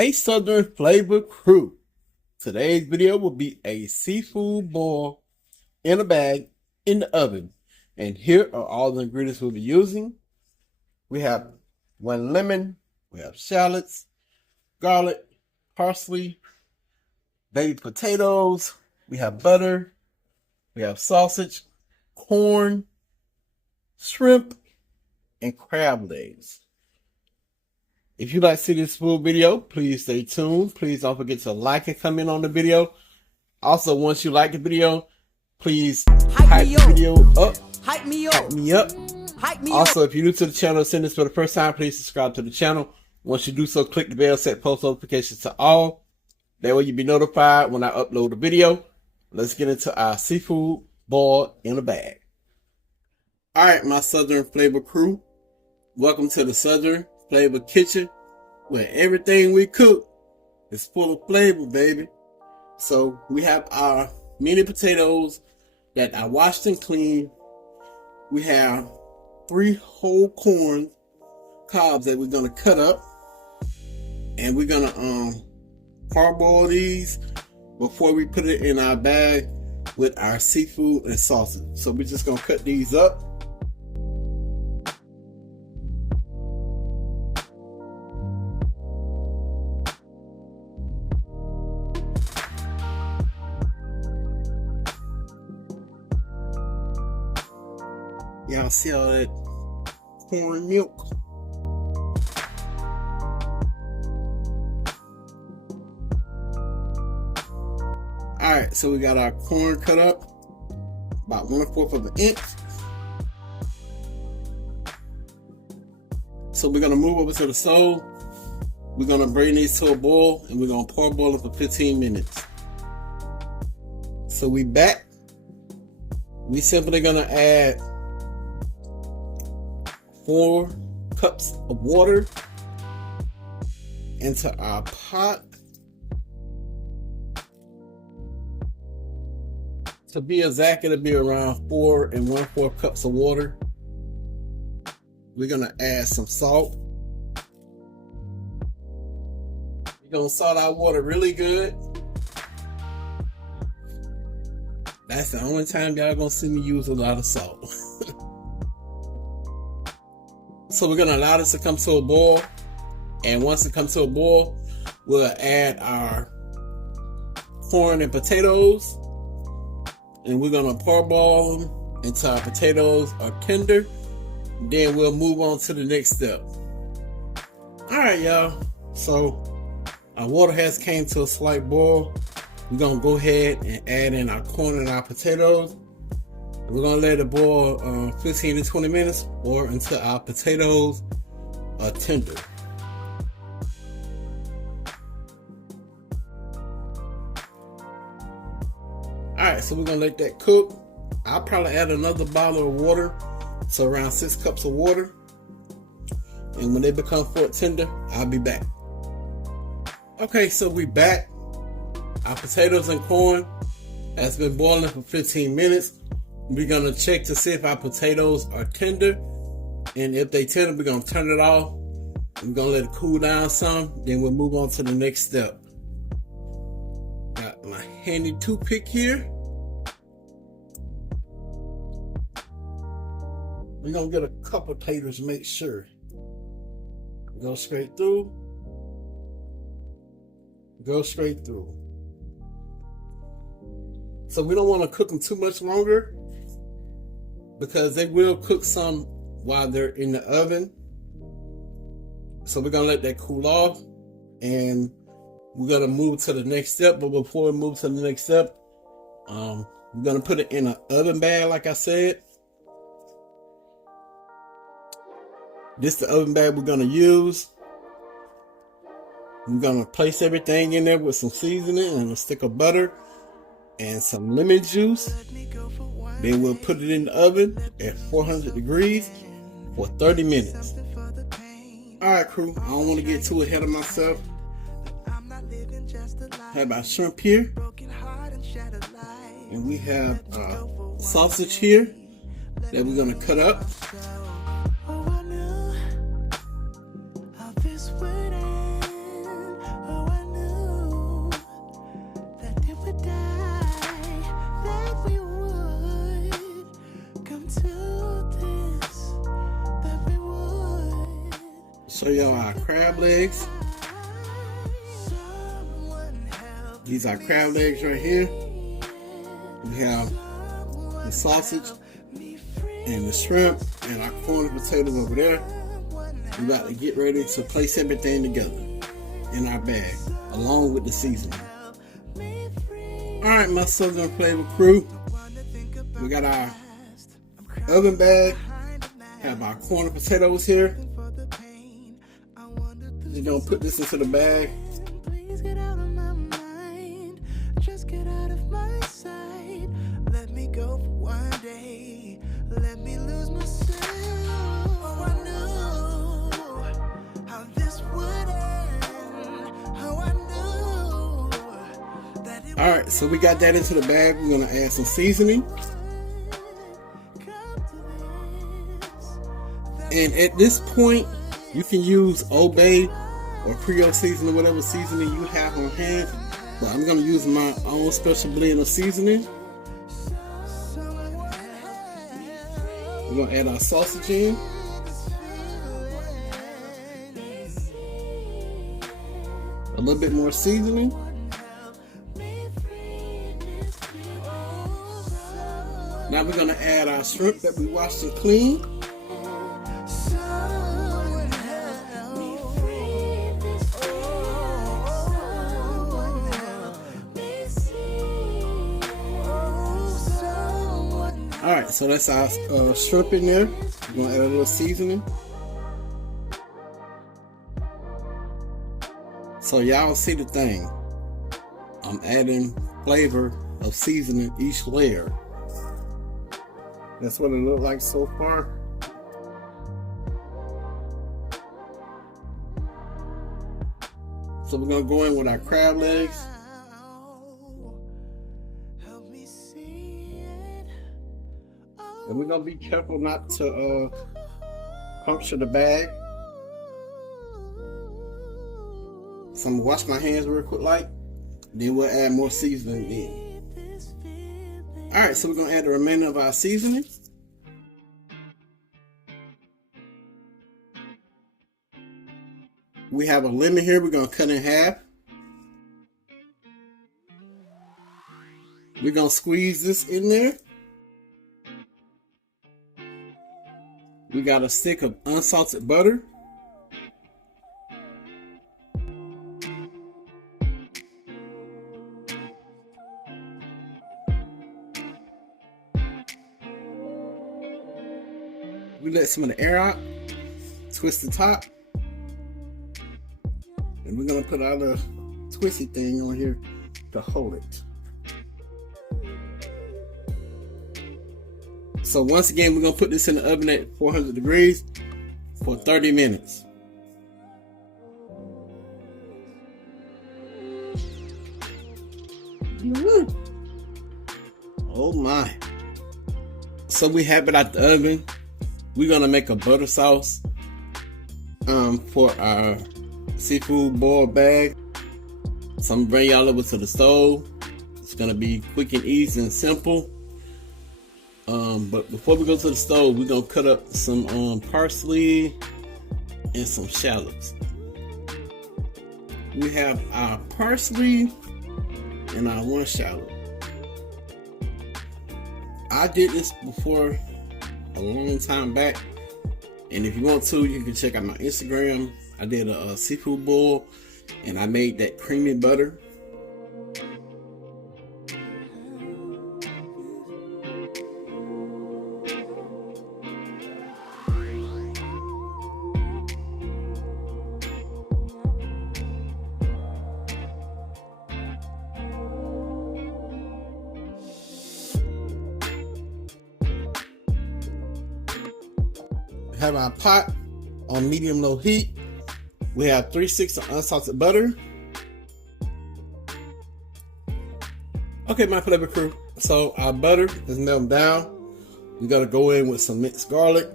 Hey Southern Flavor crew, today's video will be a seafood boil in a bag in the oven. And here are all the ingredients we'll be using. We have 1 lemon, we have shallots, garlic, parsley, baby potatoes, we have butter, we have sausage, corn, shrimp, and crab legs. If you'd like to see this full video, please stay tuned. Please don't forget to like and comment on the video. Also, once you like the video, please hype the video up. Hype me up. Hype me up. Hype me Also, up. if you're new to the channel, send this for the first time, please subscribe to the channel. Once you do so, click the bell, set post notifications to all. That way you'll be notified when I upload a video. Let's get into our seafood boil in a bag. All right, my Southern Flavor crew. Welcome to the Southern Flavor Kitchen, where everything we cook is full of flavor, baby. So we have our mini potatoes that I washed and cleaned. We have 3 whole corn cobs that we're gonna cut up, and we're gonna parboil these before we put it in our bag with our seafood and sausage. So we're just gonna cut these up. Y'all see all that corn milk? Alright, so we got our corn cut up about 1/4 of an inch. So we're gonna move over to the stove. We're gonna bring these to a boil, and we're gonna parboil it for 15 minutes. So we back. We simply gonna add 4 cups of water into our pot. To be exact, it'll be around 4 1/4 cups of water. We're gonna add some salt. We're gonna salt our water really good. That's the only time y'all gonna see me use a lot of salt. So we're gonna allow this to come to a boil, and once it comes to a boil, we'll add our corn and potatoes, and we're gonna parboil them until our potatoes are tender. Then we'll move on to the next step. All right, y'all. So our water has came to a slight boil. We're gonna go ahead and add in our corn and our potatoes. We're gonna let it boil 15 to 20 minutes or until our potatoes are tender. Alright, so we're gonna let that cook. I'll probably add another bottle of water, so around 6 cups of water. And when they become full tender, I'll be back. Okay, so we back. Our potatoes and corn has been boiling for 15 minutes. We're gonna check to see if our potatoes are tender, and if they tender, we're gonna turn it off. We're gonna let it cool down some, then we'll move on to the next step. Got my handy toothpick here. We're gonna get a couple taters, make sure. Go straight through. Go straight through. So we don't want to cook them too much longer, because they will cook some while they're in the oven. So we're gonna let that cool off, and we're gonna move to the next step. But before we move to the next step, we're gonna put it in an oven bag, like I said. This is the oven bag we're gonna use. We're gonna place everything in there with some seasoning and a stick of butter and some lemon juice. Then we'll put it in the oven at 400 degrees for 30 minutes. Alright, crew, I don't want to get too ahead of myself. Have our shrimp here, and we have sausage here that we're going to cut up. Show y'all our crab legs. These are crab legs right here. We have the sausage and the shrimp and our corn and potatoes over there. We about to get ready to place everything together in our bag along with the seasoning. Alright, my Southern Flavor crew, we got our oven bag, have our corn and potatoes here. We're gonna put this into the bag. Please get out of my mind, just get out of my sight. Let me go for one day, let me lose myself. Oh, I knew how this would end. How I knew that it. Alright, so we got that into the bag. We're gonna add some seasoning. And at this point, you can use Old Bay or Creole seasoning, whatever seasoning you have on hand. But I'm going to use my own special blend of seasoning. We're going to add our sausage in. A little bit more seasoning. Now we're going to add our shrimp that we washed and cleaned. Alright, so that's our shrimp in there. We're going to add a little seasoning. So y'all see the thing. I'm adding flavor of seasoning each layer. That's what it looks like so far. So we're going to go in with our crab legs. And we're going to be careful not to puncture the bag. So I'm going to wash my hands real quick then we'll add more seasoning in. Alright, so we're going to add the remainder of our seasoning. We have a lemon here we're going to cut in half. We're going to squeeze this in there. We got a stick of unsalted butter. We let some of the air out, twist the top, and we're gonna put our little twisty thing on here to hold it. So once again, we're gonna put this in the oven at 400 degrees for 30 minutes. Oh my. So we have it out the oven. We're gonna make a butter sauce for our seafood boiled bag. So I'm gonna bring y'all over to the stove. It's gonna be quick and easy and simple. But before we go to the stove, we're gonna cut up some parsley and some shallots. We have our parsley and our one shallot. I did this before a long time back, and if you want to, you can check out my Instagram. I did a seafood boil and I made that creamy butter. Have our pot on medium-low heat. We have 3 sticks of unsalted butter. Okay, my flavor crew. So our butter is melted down. We gotta go in with some minced garlic.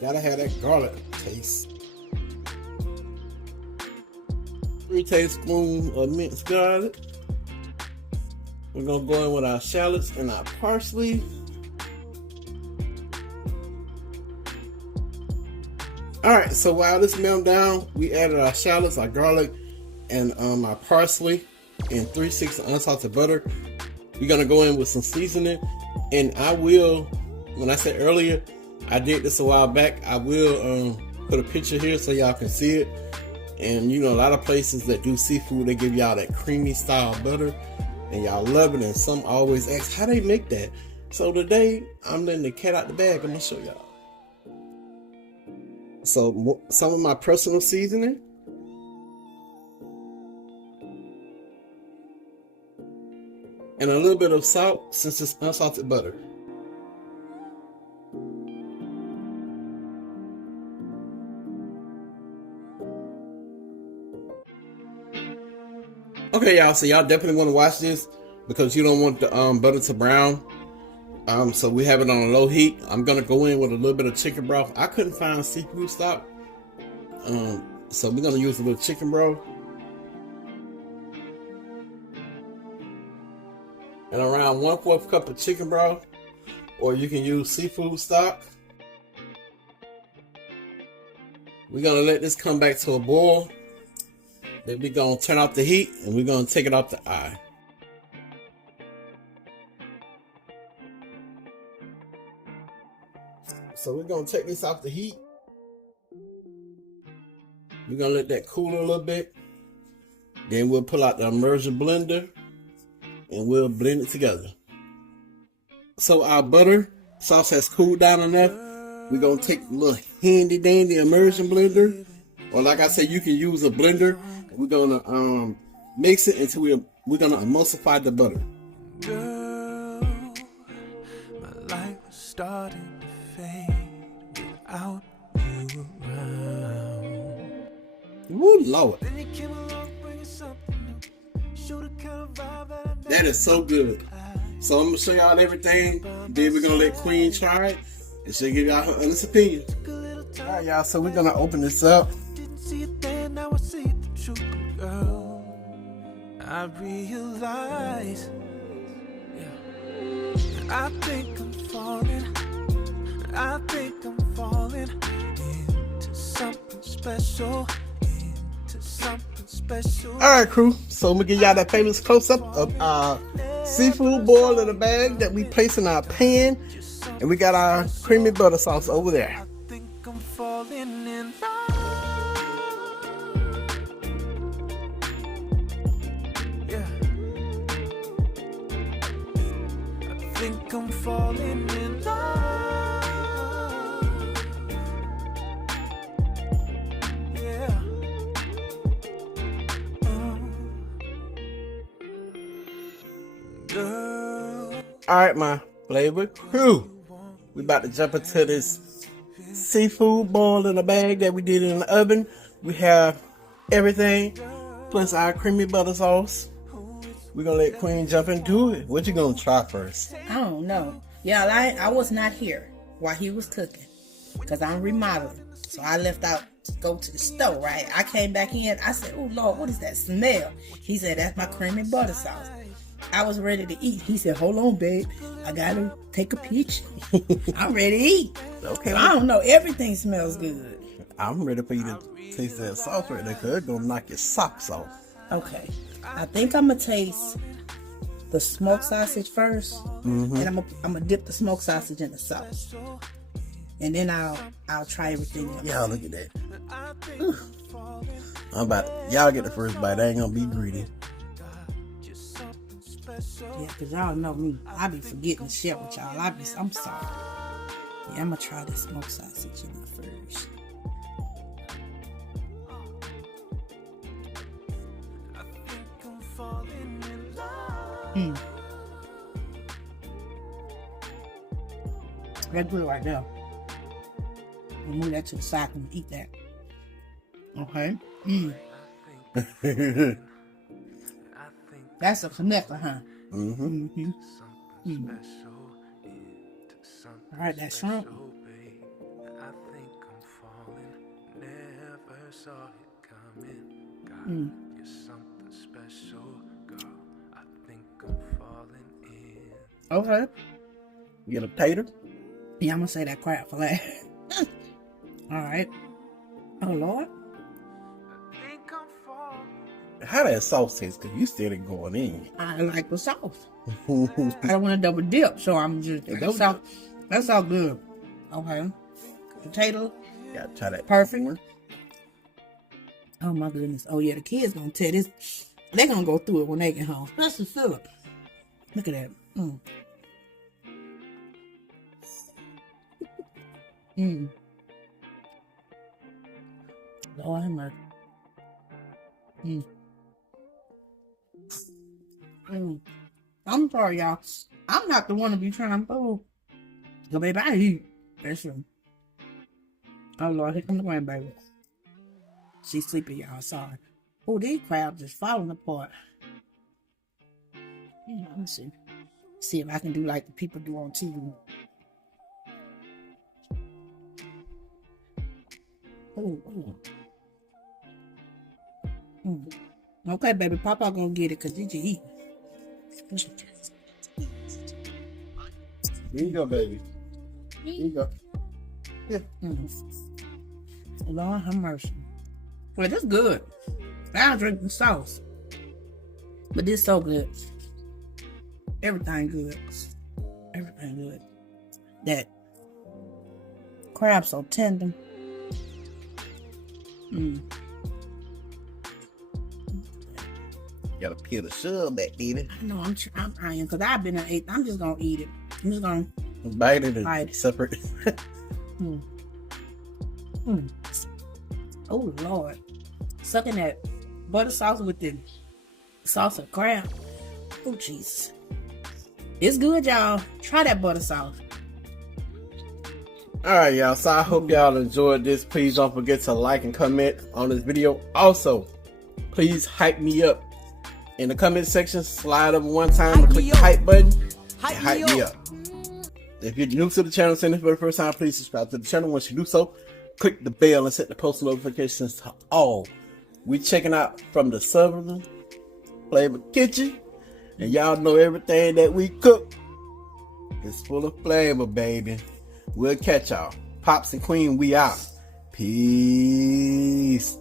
Gotta have that garlic taste. 3 tablespoons of minced garlic. We're gonna go in with our shallots and our parsley. Alright, so while this melted down, we added our shallots, our garlic, and our parsley, and 3/6 unsalted butter. We're gonna go in with some seasoning, and I will, when I said earlier, I did this a while back, I will put a picture here so y'all can see it. And you know, a lot of places that do seafood, they give y'all that creamy style butter, and y'all love it, and some always ask how they make that. So today, I'm letting the cat out the bag. I'm gonna show y'all. So some of my personal seasoning. And a little bit of salt since it's unsalted butter. Okay, y'all, so y'all definitely want to watch this because you don't want the butter to brown. So we have it on a low heat. I'm gonna go in with a little bit of chicken broth. I couldn't find seafood stock, so we're gonna use a little chicken broth and around 1/4 cup of chicken broth, or you can use seafood stock. We're gonna let this come back to a boil. Then we're gonna turn off the heat and we're gonna take it off the eye. So we're gonna take this off the heat. We're gonna let that cool a little bit. Then we'll pull out the immersion blender and we'll blend it together. So our butter sauce has cooled down enough. We're gonna take a little handy dandy immersion blender, or like I said, you can use a blender. We're gonna mix it until we're gonna emulsify the butter. Girl, my life was starting to fade without you around. Woo, Lord. Then you came along bringing something new. Showed the kind of vibe that I never That is so good. So I'm gonna show y'all everything. Then we're gonna let Queen try it, and she'll give y'all her honest opinion. All right, y'all. So we're gonna open this up. didn't see it then, now I see the truth, girl. I realize, I think I'm falling. I think I'm falling into something special. Into something special. All right, crew. So I'm gonna give y'all that famous close-up of our seafood boil in a bag that we place in our pan, and we got our creamy butter sauce over there. I think I'm falling in love. Yeah. I think I'm falling in love. Yeah. Girl. All right, my flavor crew. We about to jump into this seafood boil in a bag that we did in the oven. We have everything plus our creamy butter sauce. We're gonna let Queen jump into it. What you gonna try first? I don't know. Yeah, I was not here while he was cooking because I'm remodeling. So I left out to go to the store, right? I came back in. I said, oh, Lord, what is that smell? He said, that's my creamy butter sauce. I was ready to eat. He said, hold on, babe. I got to take a picture. I'm ready to eat. Okay. I don't know. Everything smells good. I'm ready for you to taste that sauce right there, because it's gonna knock your socks off. Okay. I think I'm going to taste the smoked sausage first. Mm-hmm. And I'm gonna dip the smoked sausage in the sauce. And then I'll try everything else. Y'all look at that. Y'all get the first bite. I ain't gonna be greedy. Yeah, because y'all know me. I be forgetting to share with y'all. I'm sorry. Yeah, I'm going to try the smoked sausage in the first. That's good right there. I'll move that to the side and eat that. Okay. That's a connector, huh? Mm-hmm. All right, that shrimp. I think I'm falling. Never saw it coming. God, you're something special, girl. I think I'm falling in. Okay. You get a tater? Yeah, I'm going to say that crap for that. All right. Oh, Lord. I think I'm falling. How that sauce taste? Cause you still ain't going in. I like the sauce. I don't want to double dip, so I'm just that's all good. Okay. Potato, Gotta try that. perfect. Oh my goodness. Oh yeah, the kids gonna tell this. They're gonna go through it when they get home. Especially Philip. Look at that. Lord have mercy. I'm sorry, y'all. I'm not the one to be trying food. So, baby, I eat. That's true. Oh, Lord, here come the grandbaby. She's sleeping, y'all. Sorry. Oh, these crabs just falling apart. Let me see. See if I can do like the people do on TV. Okay, baby, Papa gonna get it because did you eat? Here you go, baby. Here you go. Yeah. Lord have mercy. Well, this good. I don't drink the sauce. But this so good. Everything good. Everything good. That crab so tender. Gotta peel the shell back, baby. I know I'm trying because I've been ate. I'm just gonna eat it. I'm just gonna Bite it and Bite it. separate. Oh Lord, sucking that butter sauce with the sauce of crab. Oh Jesus, it's good, y'all. Try that butter sauce. Alright, y'all. So I hope y'all enjoyed this. Please don't forget to like and comment on this video. Also, please hype me up. In the comment section, slide up one time and click the hype button and hype me up. If you're new to the channel, send it for the first time, please subscribe to the channel. Once you do so, click the bell and set the post notifications to all. We checking out from the Southern Flavor Kitchen, and y'all know everything that we cook is full of flavor, baby. We'll catch y'all. Pops and Queen, we out. Peace.